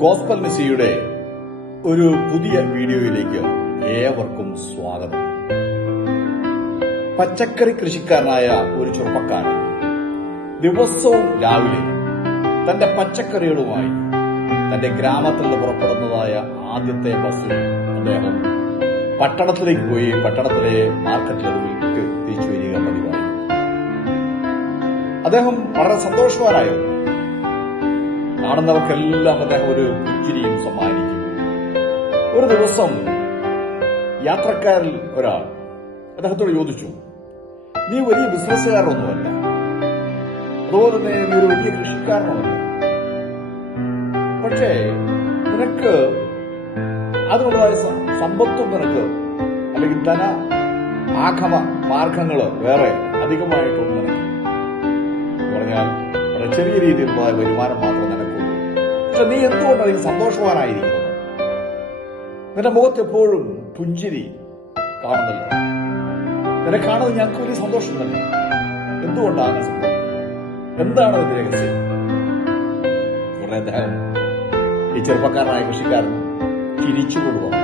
Gospel മെസ്സിയുടെ ഒരു പുതിയ വീഡിയോയിലേക്ക് ഏവർക്കും സ്വാഗതം. പച്ചക്കറി കൃഷിക്കാരനായ ഒരു ചെറുപ്പക്കാരൻ ദിവസവും രാവിലെ തന്റെ പച്ചക്കറികളുമായി തന്റെ ഗ്രാമത്തിൽ നിന്ന് പുറപ്പെടുന്നതായ ആദ്യത്തെ ബസ്സിൽ അദ്ദേഹം പട്ടണത്തിലേക്ക് പോയി പട്ടണത്തിലെ മാർക്കറ്റിലേക്ക് തിരിച്ചു വരിക പതിവായി. അദ്ദേഹം വളരെ സന്തോഷവാനായിരുന്നു. കാണുന്നവർക്കെല്ലാം അദ്ദേഹം ഒരു പുഞ്ചിരിയും സമ്മാനിക്കും. ഒരു ദിവസം യാത്രക്കാരിൽ ഒരാൾ അദ്ദേഹത്തോട് ചോദിച്ചു, നീ വലിയ ബിസിനസ്സുകാരനൊന്നുമല്ല, അതുപോലെ തന്നെ നീ ഒരു വലിയ കൃഷിക്കാരനുമല്ല, പക്ഷേ നിനക്ക് അതിനുള്ളതായ സമ്പത്തും നിനക്ക് അല്ലെങ്കിൽ ധന ആഗമ മാർഗങ്ങള് വേറെ അധികമായിട്ടൊന്നും നിനക്ക് പറഞ്ഞാൽ വളരെ ചെറിയ രീതിയിലുള്ളതായ വരുമാനം മാത്രം നിനക്കുള്ളൂ. പക്ഷെ നീ എന്തുകൊണ്ടാണ് നീ സന്തോഷവാനായിരിക്കുന്നത്? നിന്റെ മുഖത്ത് എപ്പോഴും പുഞ്ചിരി കാണുന്നില്ല. നിന്നെ കാണുന്നത് ഞങ്ങൾക്ക് വലിയ സന്തോഷം തന്നെ. എന്തുകൊണ്ടാണ് സംഭവിക്കുന്നത്? എന്താണ് അതിന്റെ രഹസ്യം? ഉടനെ അദ്ദേഹം ഈ ചെറുപ്പക്കാരനായ കൃഷിക്കാരൻ ചിരിച്ചുകൊണ്ടു പറഞ്ഞു,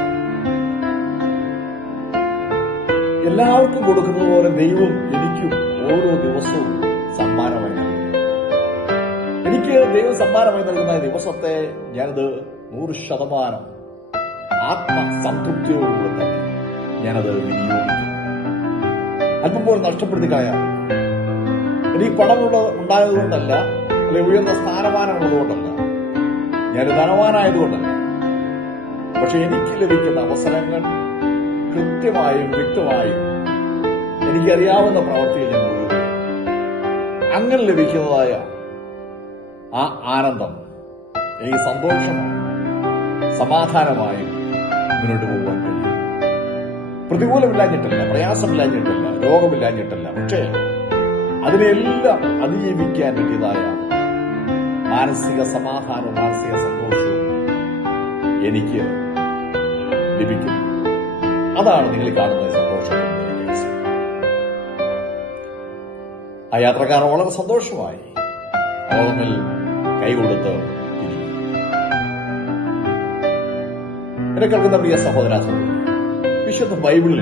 എല്ലാവർക്കും കൊടുക്കുന്നത് പോലെ ദൈവം എനിക്കും ഓരോ ദിവസവും സമ്മാനമായി നൽകുന്നു. എനിക്ക് ദൈവം സമ്മാനമായി നൽകുന്ന ദിവസത്തെ ഞാനത് 100% ആത്മസംതൃപ്തിയോടുകൂടെ തന്നെ ഞാനത് വിനിയോഗിക്കുന്നു. അല്പം പോലും നഷ്ടപ്പെടുത്തി കളയാം. എനിക്ക് പണമുള്ള ഉണ്ടായതുകൊണ്ടല്ല, അല്ലെങ്കിൽ ഉയർന്ന സ്ഥാനമാനമുള്ളതുകൊണ്ടല്ല, ഞാൻ ധനവാനായതുകൊണ്ടല്ല, പക്ഷെ എനിക്ക് ലഭിക്കുന്ന അവസരങ്ങൾ കൃത്യമായും വ്യക്തമായും എനിക്കറിയാവുന്ന പ്രവർത്തിയിൽ ഞാൻ മുഴുവൻ അങ്ങനെ ലഭിക്കുന്നതായ ആ ആനന്ദം എനിക്ക് സന്തോഷമായി സമാധാനമായും മുന്നോട്ട് പോകാൻ കഴിയും. പ്രതികൂലമില്ലാഞ്ഞിട്ടല്ല, പ്രയാസമില്ലാഞ്ഞിട്ടല്ല, രോഗമില്ലാഞ്ഞിട്ടല്ല, പക്ഷേ അതിനെല്ലാം അതിജീവിക്കാൻ പറ്റിയതായ മാനസിക സമാധാനവും മാനസിക സന്തോഷവും എനിക്ക് ലഭിക്കുന്നു. അതാണ് നിങ്ങൾ കാണുന്ന സന്തോഷത്തിന്റെ രഹസ്യം. ആ യാത്രക്കാരൻ വളരെ സന്തോഷമായി അവർ തമ്മിൽ കൈകൊടുത്ത് തിരിഞ്ഞു. എന്നെ കേൾക്കുന്ന പ്രിയ സഹോദര സഹോദരി, വിശുദ്ധ ബൈബിളിൽ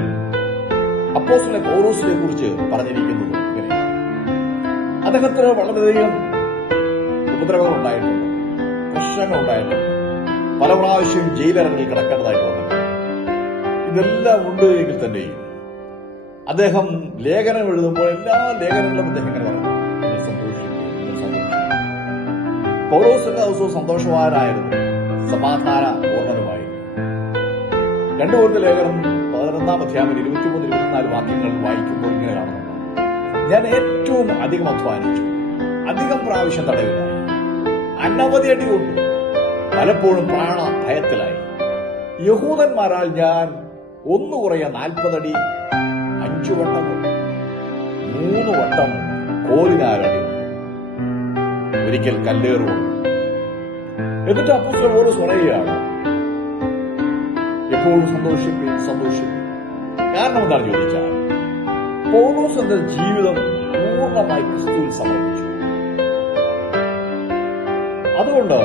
അപ്പോസ്തലൻ പൗലോസിനെ കുറിച്ച് പറഞ്ഞിരിക്കുന്നത് ഇങ്ങനെ: അദ്ദേഹത്തിന് വളരെയധികം ഉപദ്രവങ്ങൾ ഉണ്ടായിട്ടുണ്ട്, പ്രശ്നങ്ങൾ ഉണ്ടായിട്ടുണ്ട്, പല പ്രാവശ്യം ജയിലറങ്ങിൽ കിടക്കേണ്ടതായിട്ട് വന്നു. ഇതെല്ലാം ഉണ്ട് എങ്കിൽ തന്നെയും അദ്ദേഹം ലേഖനം എഴുതുമ്പോൾ എല്ലാ ലേഖനങ്ങളും അദ്ദേഹം ഇങ്ങനെ പറഞ്ഞു, നിങ്ങൾ സന്തോഷിക്കും. പൗലോസ് എല്ലാ ദിവസവും സന്തോഷവാനായിരുന്നു, സമാധാന പൂർണ്ണനുമായി. 2 കൊരിന്ത്യർ ലേഖനം 11-ാം അധ്യായം 23-24 വാക്യങ്ങൾ വായിക്കുമ്പോൾ ഇങ്ങനെ കാണുന്നുണ്ട്: ഞാൻ ഏറ്റവും അധികം അധ്വാനിച്ചു, അധികം പ്രാവശ്യം തടവിലായി, അനവധി അടി കൊണ്ടു, പലപ്പോഴും പ്രാണ ഭയത്തിലായി. യഹൂദന്മാരാൽ ഞാൻ 1 കുറയ 40 അടി 5 വട്ടം കൊണ്ടു, 3 വട്ടം കോലിനാലടി കൊണ്ടു, ഒരിക്കൽ കല്ലേറുകൊണ്ട്. എന്നിട്ട് അപ്പോസ്തലൻ പൗലോസ് പറയുകയാണ്, എപ്പോഴും സന്തോഷിപ്പിൻ. കാരണം എന്താണെന്ന് ചോദിച്ചാൽ, പൗലോസ് എന്ന ജീവിതം പൂർണ്ണമായി ക്രിസ്തുവിൽ സമർപ്പിച്ചു. അതുകൊണ്ട്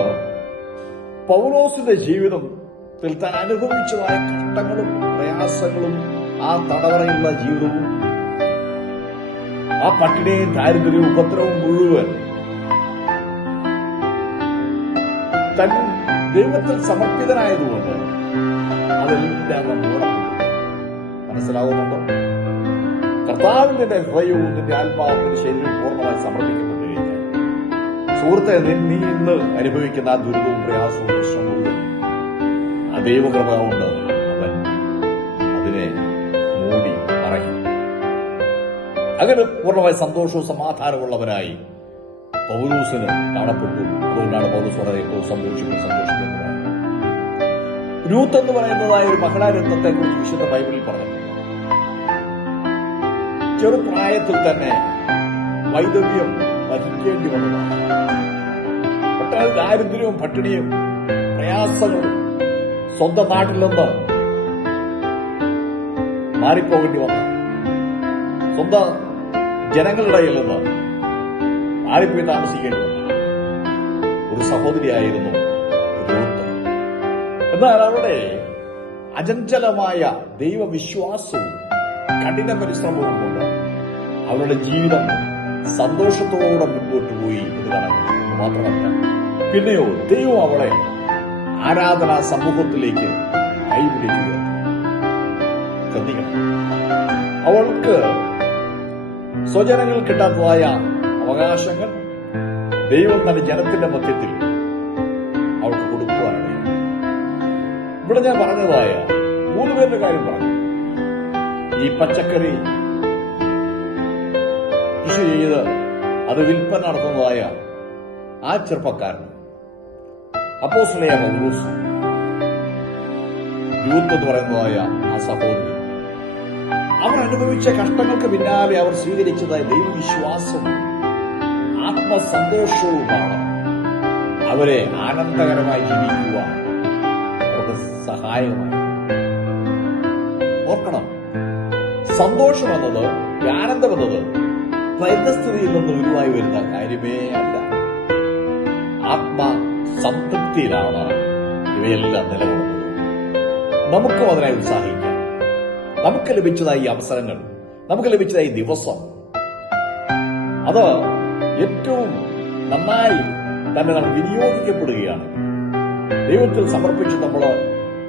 പൗലോസിന്റെ ജീവിതത്തിൽ താൻ അനുഭവിച്ചതായ കഷ്ടങ്ങളും പ്രയാസങ്ങളും, ആ തടവറയുള്ള ജീവിതവും, ആ പട്ടിണിയും ദാരിദ്ര്യവും ഉപദ്രവവും മുഴുവൻ തൻ ദൈവത്തിൽ സമർപ്പിതനായതുകൊണ്ട് അതെല്ലാം നമ്മോട് മനസ്സിലാകുന്നുണ്ടോ? കർത്താവിൽ നിന്റെ ഹൃദയവും നിന്റെ ആത്മാവും നിന്റെ ശരീരവും പൂർണ്ണമായി സമർപ്പിക്കപ്പെട്ടു കഴിഞ്ഞാൽ, സുഹൃത്തെ, നീ ഇന്ന് അനുഭവിക്കുന്ന ആ ദുരിതവും പ്രയാസവും പ്രശ്നവും ആ ദൈവകൃപ കൊണ്ട് അവൻ അതിനെ മൂടി മറയും. അങ്ങനെ പൂർണ്ണമായി സന്തോഷവും സമാധാനമുള്ളവനായി പൗലോസിന് കാണപ്പെട്ടു. അതുകൊണ്ടാണ് പൗലോസ് എപ്പോഴും സന്തോഷിക്കുന്നത്. രൂത്ത് എന്ന് പറയുന്നതായ ഒരു മഹിളാരത്നത്തെ കുറിച്ച് വിശുദ്ധ ബൈബിളിൽ പറഞ്ഞിട്ടുണ്ട്. ചെറുപ്രായത്തിൽ തന്നെ വൈദവ്യം വഹിക്കേണ്ടി വന്നതാണ്. പെട്ടെന്ന് ദാരിദ്ര്യവും പട്ടിണിയും പ്രയാസങ്ങളും സ്വന്തം നാട്ടിൽ നിന്ന് മാറിപ്പോകേണ്ടി വന്നു. സ്വന്തം ജനങ്ങളുടെ ഇടയിൽ നിന്ന് മാറിപ്പോയി താമസിക്കേണ്ടി വന്നു. ഒരു സഹോദരിയായിരുന്നു രൂത്ത് എന്നാൽ അവരുടെ അചഞ്ചലമായ ദൈവവിശ്വാസവും കഠിന പരിശ്രമവും കൊണ്ട് അവരുടെ ജീവിതം സന്തോഷത്തോടെ മുൻപോട്ട് പോയി എന്ന് കാണുന്നു. മാത്രമല്ല പിന്നെയോ ദൈവം അവളെ ആരാധനാ സമൂഹത്തിലേക്ക് കൈപിടിക്കുക. ശ്രദ്ധിക്കണം, അവൾക്ക് സ്വജനങ്ങൾ കിട്ടാത്തതായ അവകാശങ്ങൾ ദൈവം തന്റെ ജനത്തിന്റെ മധ്യത്തിൽ അവൾക്ക് കൊടുക്കുവാനാണ്. ഇവിടെ ഞാൻ പറഞ്ഞതായ 3 പേരുടെ കാര്യം പറഞ്ഞു. ഈ പച്ചക്കറി കൃഷി ചെയ്ത് അത് വിൽപ്പന നടത്തുന്നതായ ആ ചെറുപ്പക്കാരൻ, അപ്പോസ്തലനായ പൗലോസ്, യൂത്ത് എന്ന് പറയുന്നതായ ആ സഹോദരി, അവർ അനുഭവിച്ച കഷ്ടങ്ങൾക്ക് പിന്നാലെ അവർ സ്വീകരിച്ചതായ ദൈവവിശ്വാസവും ആത്മസന്തോഷവുമാണ് അവരെ ആനന്ദകരമായി ജീവിക്കുവാൻ അവർക്ക് സഹായകമായി. ഓർക്കണം, സന്തോഷമെന്നത്, ആനന്ദമെന്നത് പരിതസ്ഥിതിയിൽ നിന്ന് ഉരുവായി വരുന്ന കാര്യമേ അല്ല. ആത്മസംതൃപ്തിയിലാണ് ഇവയെല്ലാം നിലകൊള്ളുന്നത്. നമുക്കും അതിനായി ഉത്സാഹിക്കാം. നമുക്ക് ലഭിച്ചതായി അവസരങ്ങൾ, നമുക്ക് ലഭിച്ചതായി ദിവസം, അത് ഏറ്റവും നന്നായി തന്നെ നമ്മൾ വിനിയോഗിക്കപ്പെടുകയാണ്. ദൈവത്തിൽ സമർപ്പിച്ച് നമ്മൾ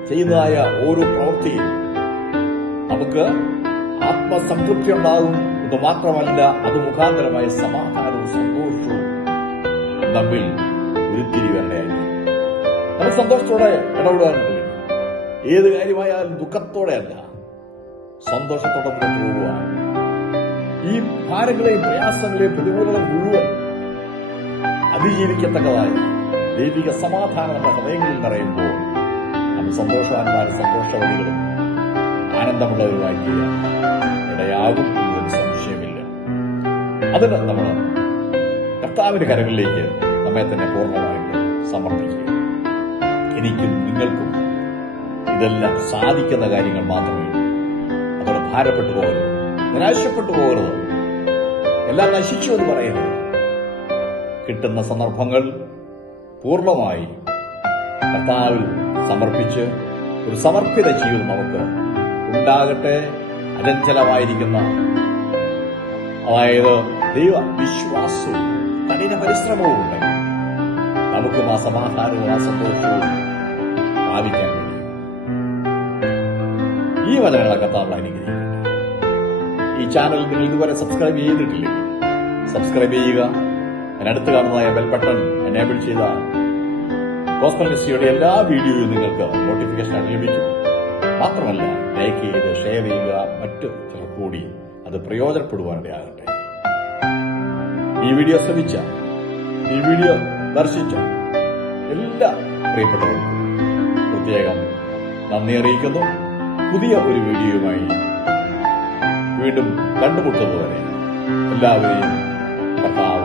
ചെയ്യുന്നതായ ഓരോ പ്രവൃത്തിയും നമുക്ക് ആത്മസംതൃപ്തി ഉണ്ടാകും എന്ന് മാത്രമല്ല, അത് മുഖാന്തരമായ സമാധാനവും സന്തോഷവും തമ്മിൽ ഉരുത്തിരിവേണ്ടതായിരിക്കും. നമുക്ക് സന്തോഷത്തോടെ ഇടപെടാനുണ്ട്. ഏത് കാര്യമായാലും ദുഃഖത്തോടെ അല്ല, സന്തോഷത്തോടെ മുന്നോട്ട് പോവുക. ഈ ഭാരങ്ങളെയും പ്രയാസങ്ങളെയും പ്രതികൂലങ്ങളെയും മുഴുവൻ അതിജീവിക്കത്തക്കതായ ദൈവിക സമാധാനം നമ്മുടെ ഹൃദയങ്ങളിൽ നിറയുമ്പോൾ നമ്മൾ സന്തോഷവാന്മാരും സന്തോഷവതികളും ആനന്ദമുള്ളവരുമായി തീരാൻ ഇടയാകും എന്നതിന് സംശയമില്ല. അതിന് നമ്മൾ കർത്താവിന്റെ കരങ്ങളിലേക്ക് നമ്മെ തന്നെ പൂർണ്ണമായിട്ട് സമർപ്പിക്കുക. എനിക്കും നിങ്ങൾക്കും ഇതെല്ലാം സാധിക്കുന്ന കാര്യങ്ങൾ മാത്രമേ ഉള്ളൂ. അതോടെ ഭാരപ്പെട്ടു പോകരുത്, നിരാശപ്പെട്ടു പോകരുത്, എല്ലാം നശിച്ചു എന്ന് പറയരുത്. കിട്ടുന്ന സന്ദർഭങ്ങൾ പൂർണ്ണമായി കർത്താവിൽ സമർപ്പിച്ച് ഒരു സമർപ്പിത ജീവിതം നമുക്ക് ഉണ്ടാകട്ടെ. അചഞ്ചലമായിരിക്കുന്ന, അതായത് ദൈവ വിശ്വാസവും കഠിന പരിശ്രമവും ഉണ്ടെങ്കിൽ നമുക്കും ആ സമാധാനവും ആ സന്തോഷവും പ്രാപിക്കാൻ കഴിയും. ഈ വചനങ്ങളെ കർത്താവ് അനുഗ്രഹിക്കട്ടെ. ഈ ചാനൽ നിങ്ങൾ ഇതുവരെ സബ്സ്ക്രൈബ് ചെയ്തിട്ടില്ലെങ്കിൽ സബ്സ്ക്രൈബ് ചെയ്യുക. അതിനടുത്ത് കാണുന്നതായ ബെൽ ബട്ടൺ എനേബിൾ ചെയ്താൽ ഗോസ്പൽ മിനിസ്ട്രിയുടെ എല്ലാ വീഡിയോയും നിങ്ങൾക്ക് നോട്ടിഫിക്കേഷൻ ആയിട്ട് ലഭിക്കും. മാത്രമല്ല, ലൈക്ക് ചെയ്ത് ഷെയർ ചെയ്യുക. മറ്റു ചിലർ കൂടി അത് പ്രയോജനപ്പെടുവാനിടയാകട്ടെ. ഈ വീഡിയോ ശ്രമിച്ച, ഈ വീഡിയോ ദർശിച്ച എല്ലാ പ്രിയപ്പെട്ടവർക്കും പ്രത്യേകം നന്ദി അറിയിക്കുന്നു. പുതിയ ഒരു വീഡിയോയുമായി വീണ്ടും കണ്ടുമുട്ടുന്നതുവരെ എല്ലാവരെയും കർത്താവ്